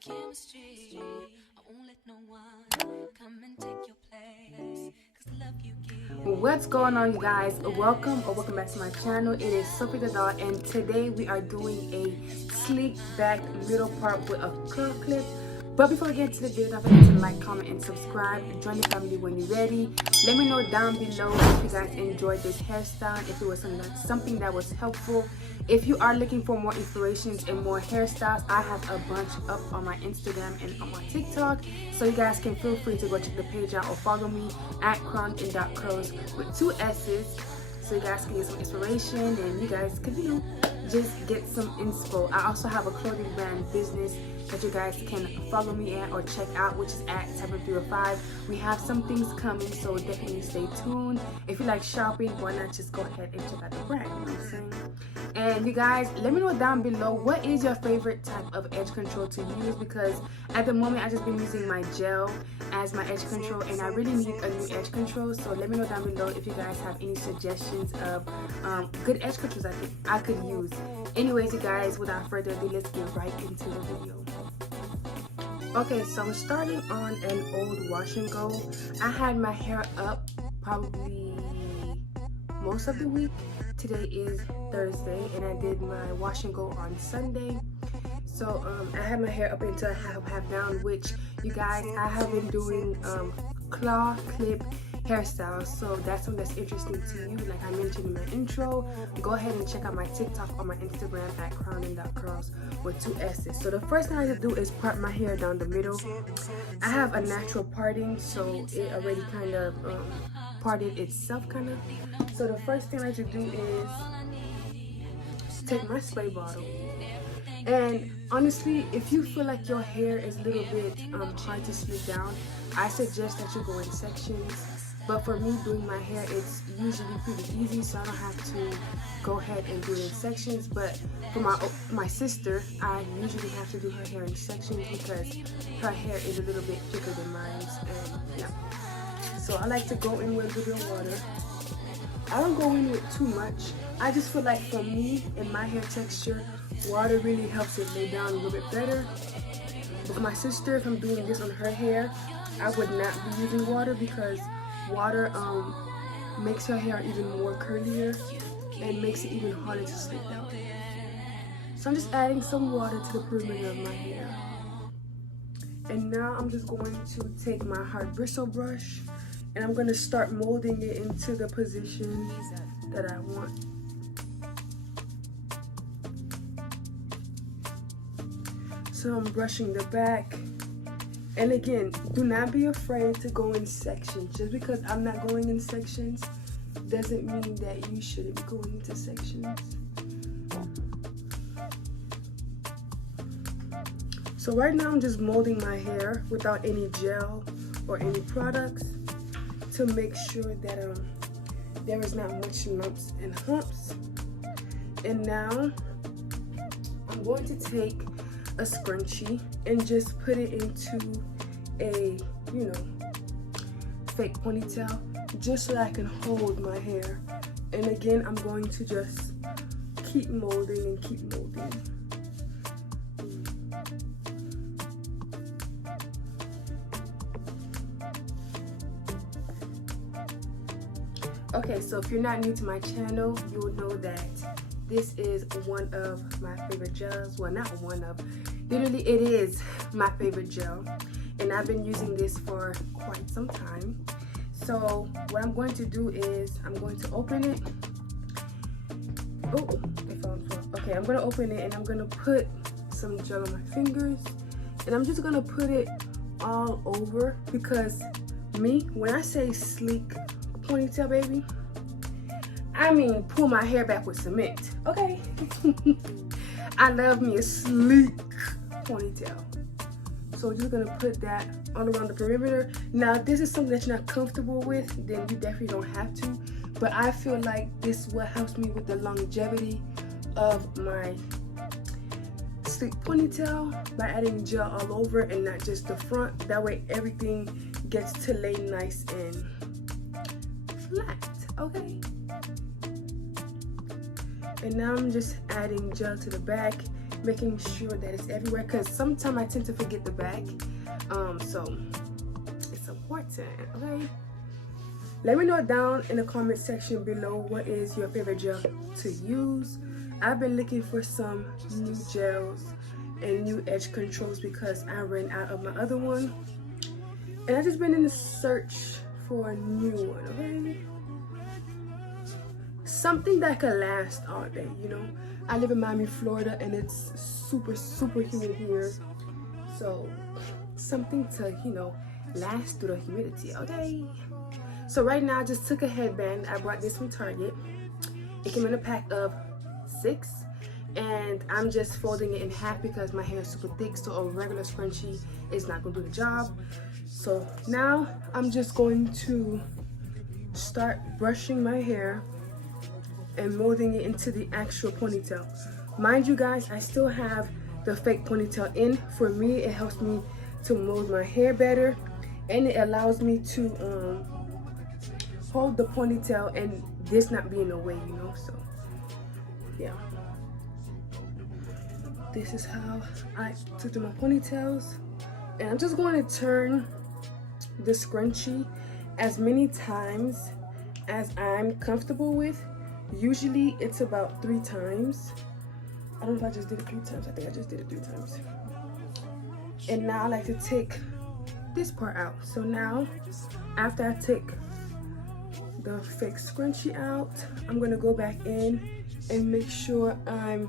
chemistry. I won't let no one come and take your place. 'Cause the love you give. What's going on, you guys? Welcome back to my channel. It is Sophie the Doll, and today we are doing a sleek back middle part with a curl clip. But before we get into the video, don't forget to like, comment, and subscribe. Join the family when you're ready. Let me know down below if you guys enjoyed this hairstyle, if it was something that was helpful. If you are looking for more inspirations and more hairstyles, I have a bunch up on my Instagram and on my TikTok. So you guys can feel free to go check the page out or follow me at crown.curls with 2 S's. So you guys can get some inspiration and you guys can, just get some inspo. I also have a clothing brand business that you guys can follow me at or check out, which is at 7305. We have some things coming, so definitely stay tuned. If you like shopping, why not just go ahead and check out the brand, you know what I'm saying? And you guys, let me know down below what is your favorite type of edge control to use, because at the moment I just been using my gel as my edge control and I really need a new edge control. So let me know down below if you guys have any suggestions of good edge controls I could use. Anyways, you guys, without further ado, let's get right into the video. Okay, so I'm starting on an old wash and go. I had my hair up probably most of the week. Today is Thursday and I did my wash and go on Sunday. So I had my hair up into a half down, which you guys, I have been doing claw clip hairstyles, so that's something that's interesting to you. Like I mentioned in my intro, go ahead and check out my TikTok or my Instagram at crown.curls with 2 S's. So the first thing I have to do is part my hair down the middle. I have a natural parting, so it already kind of parted itself kind of. So the first thing I have to do is take my spray bottle. And honestly, if you feel like your hair is a little bit hard to slick down, I suggest that you go in sections. But for me, doing my hair, it's usually pretty easy, so I don't have to go ahead and do it in sections. But for my sister, I usually have to do her hair in sections because her hair is a little bit thicker than mine. And yeah, so I like to go in with a little bit of water. I don't go in with too much. I just feel like for me and my hair texture, water really helps it lay down a little bit better. But for my sister, if I'm doing this on her hair, I would not be using water because water makes her hair even more curlier and makes it even harder to slick down. So I'm just adding some water to the perimeter of my hair. And now I'm just going to take my hard bristle brush and I'm going to start molding it into the position that I want. So I'm brushing the back. And again, do not be afraid to go in sections. Just because I'm not going in sections doesn't mean that you shouldn't be going into sections. So right now I'm just molding my hair without any gel or any products to make sure that there is not much lumps and humps. And now I'm going to take a scrunchie and just put it into a, fake ponytail, just so I can hold my hair. And again, I'm going to just keep molding and keep molding. Okay, so if you're not new to my channel, you will know that this is one of my favorite gels. Well, not one of, literally it is my favorite gel. And I've been using this for quite some time. So what I'm going to do is I'm going to open it. Oh, it fell on the floor. Okay, I'm going to open it and I'm going to put some gel on my fingers. And I'm just going to put it all over because when I say sleek ponytail, baby, I mean pull my hair back with cement, okay? I love me a sleek ponytail. So we're just gonna put that all around the perimeter. Now, if this is something that you're not comfortable with, then you definitely don't have to. But I feel like this is what helps me with the longevity of my sleek ponytail by adding gel all over and not just the front. That way everything gets to lay nice and flat, okay? And now I'm just adding gel to the back making sure that it's everywhere, because sometimes I tend to forget the back. So it's important, okay? Let me know down in the comment section below what is your favorite gel to use. I've been looking for some new gels and new edge controls because I ran out of my other one. And I've just been in the search for a new one, okay? Something that could last all day, you know? I live in Miami, Florida, and it's super, super humid here. So something to, you know, last through the humidity, okay? So right now I just took a headband. I brought this from Target. It came in a pack of 6, and I'm just folding it in half because my hair is super thick, so a regular scrunchie is not gonna do the job. So now I'm just going to start brushing my hair and molding it into the actual ponytail. Mind you guys, I still have the fake ponytail in. For me, it helps me to mold my hair better, and it allows me to hold the ponytail and this not be in the way, you know. So yeah, this is how I took to my ponytails, and I'm just going to turn the scrunchie as many times as I'm comfortable with. Usually it's about 3 times. I don't know if I just did it 3 times. I think I just did it 3 times. And now I like to take this part out. So now after I take the fake scrunchie out, I'm gonna go back in and make sure I'm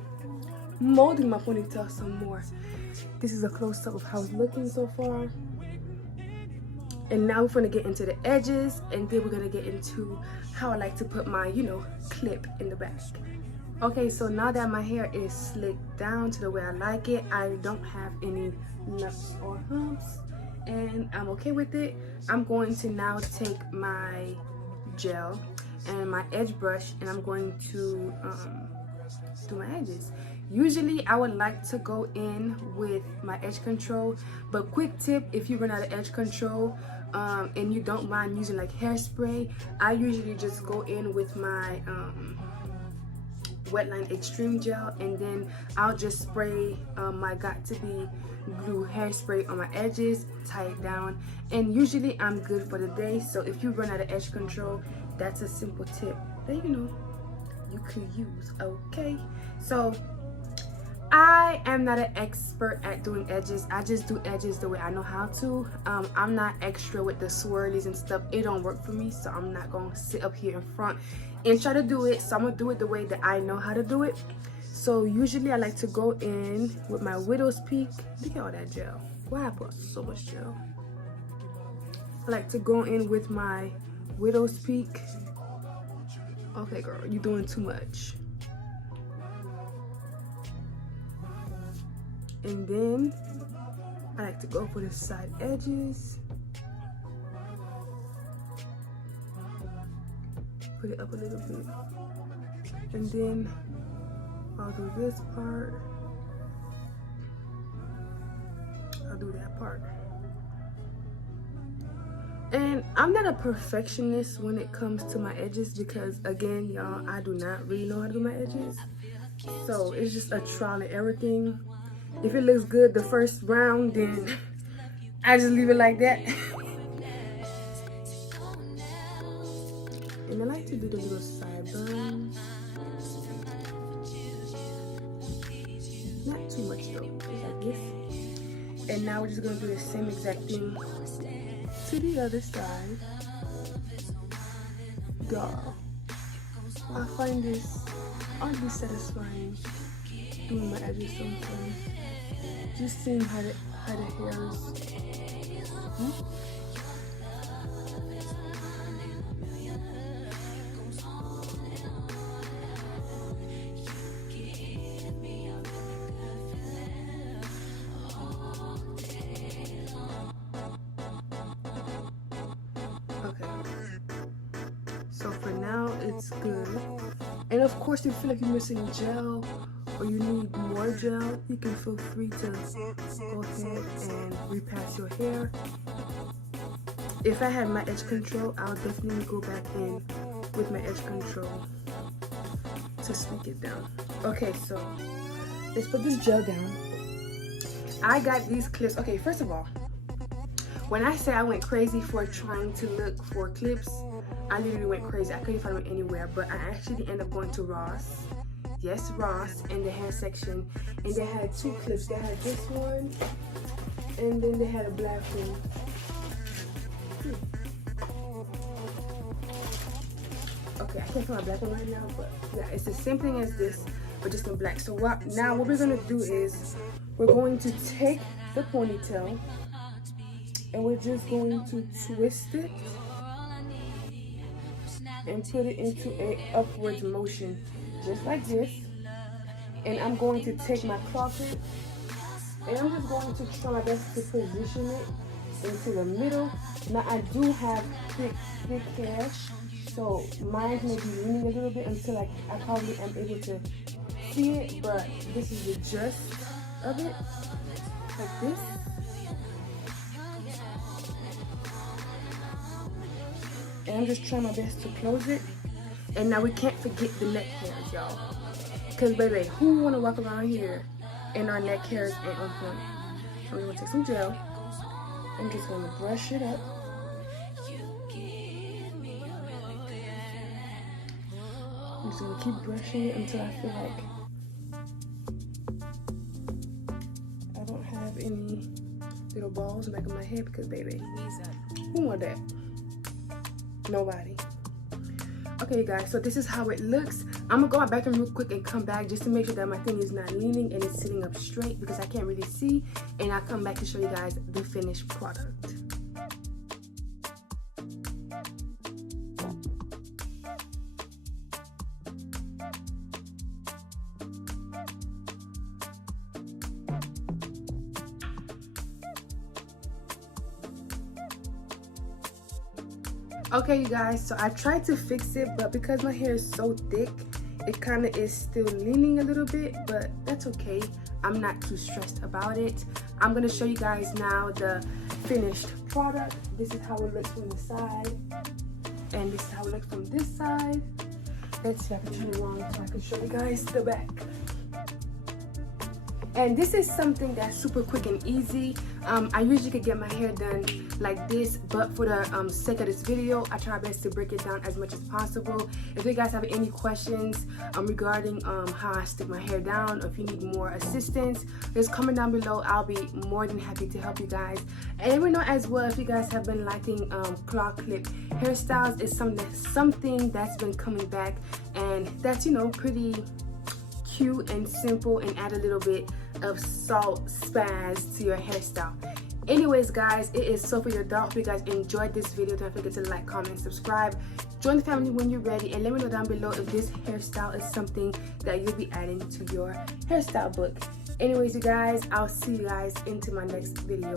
molding my ponytail some more. This is a close-up of how it's looking so far. And now we're gonna get into the edges, and then we're gonna get into how I like to put my, you know, clip in the back. Okay, so now that my hair is slicked down to the way I like it, I don't have any knots or humps, and I'm okay with it. I'm going to now take my gel and my edge brush, and I'm going to do my edges. Usually I would like to go in with my edge control, but quick tip, if you run out of edge control and you don't mind using like hairspray, I usually just go in with my Wetline Extreme Gel, and then I'll just spray my Got To Be glue hairspray on my edges, tie it down, and usually I'm good for the day. So if you run out of edge control, that's a simple tip that you know you could use, okay? So I am not an expert at doing edges. I just do edges the way I know how to. I'm not extra with the swirlies and stuff. It don't work for me, so I'm not gonna sit up here in front and try to do it. So I'm gonna do it the way that I know how to do it. So usually I like to go in with my widow's peak. Look at all that gel. Why I put so much gel? I like to go in with my widow's peak. Okay, girl, you're doing too much. And then I like to go for the side edges. Put it up a little bit. And then I'll do this part. I'll do that part. And I'm not a perfectionist when it comes to my edges because, again, y'all, I do not really know how to do my edges. So it's just a trial and error thing. If it looks good the first round, then I just leave it like that. And I like to do the little sideburns. Not too much though, just like this. And now we're just gonna do the same exact thing to the other side. Girl, I find this oddly satisfying doing my edges sometimes. Just seeing how the hair is. Okay. So for now, it's good. And of course, if you feel like you're missing gel or you need more gel, you can feel free to go ahead and repass your hair. If I had my edge control, I'll definitely go back in with my edge control to sleek it down. Okay, so let's put this gel down. I got these clips. Okay, first of all, when I say I went crazy for trying to look for clips, I literally went crazy. I couldn't find them anywhere, but I actually ended up going to Ross. Yes, Ross, in the hair section, and they had two clips. They had this one, and then they had a black one. Okay, I can't find my black one right now, but yeah, it's the same thing as this, but just in black. So what we're gonna do is we're going to take the ponytail and we're just going to twist it and put it into a upwards motion, just like this. And I'm going to take my claw clip and I'm just going to try my best to position it into the middle. Now I do have thick hair, so mine may be leaning a little bit until I probably am able to see it, but this is the gist of it, like this. And I'm just trying my best to close it. And now we can't forget the neck hairs, y'all. Because baby, who wanna walk around here and our neck hairs ain't on point? I'm gonna take some gel. I'm just gonna brush it up. I'm just gonna keep brushing it until I feel like I don't have any little balls in the back of my head, because baby, who want that? Nobody. Okay, you guys, so this is how it looks. I'm gonna go to my bathroom real quick and come back just to make sure that my thing is not leaning and it's sitting up straight, because I can't really see, and I'll come back to show you guys the finished product. Okay, you guys, so I tried to fix it, but because my hair is so thick, it kind of is still leaning a little bit, but that's okay. I'm not too stressed about it. I'm going to show you guys now the finished product. This is how it looks from the side, and this is how it looks from this side. Let's see if I can turn it around so I can show you guys the back. And this is something that's super quick and easy. I usually could get my hair done like this, but for the sake of this video, I try my best to break it down as much as possible. If you guys have any questions regarding how I stick my hair down, or if you need more assistance, just comment down below. I'll be more than happy to help you guys. And let me know as well if you guys have been liking claw clip hairstyles. It's something that's been coming back, and that's, you know, pretty cute and simple, and add a little bit of salt spaz to your hairstyle. Anyways, guys, it is Sophie the Doll. Hope you guys enjoyed this video. Don't forget to like, comment, and subscribe. Join the family when you're ready, and let me know down below if this hairstyle is something that you'll be adding to your hairstyle book. Anyways, you guys, I'll see you guys into my next video.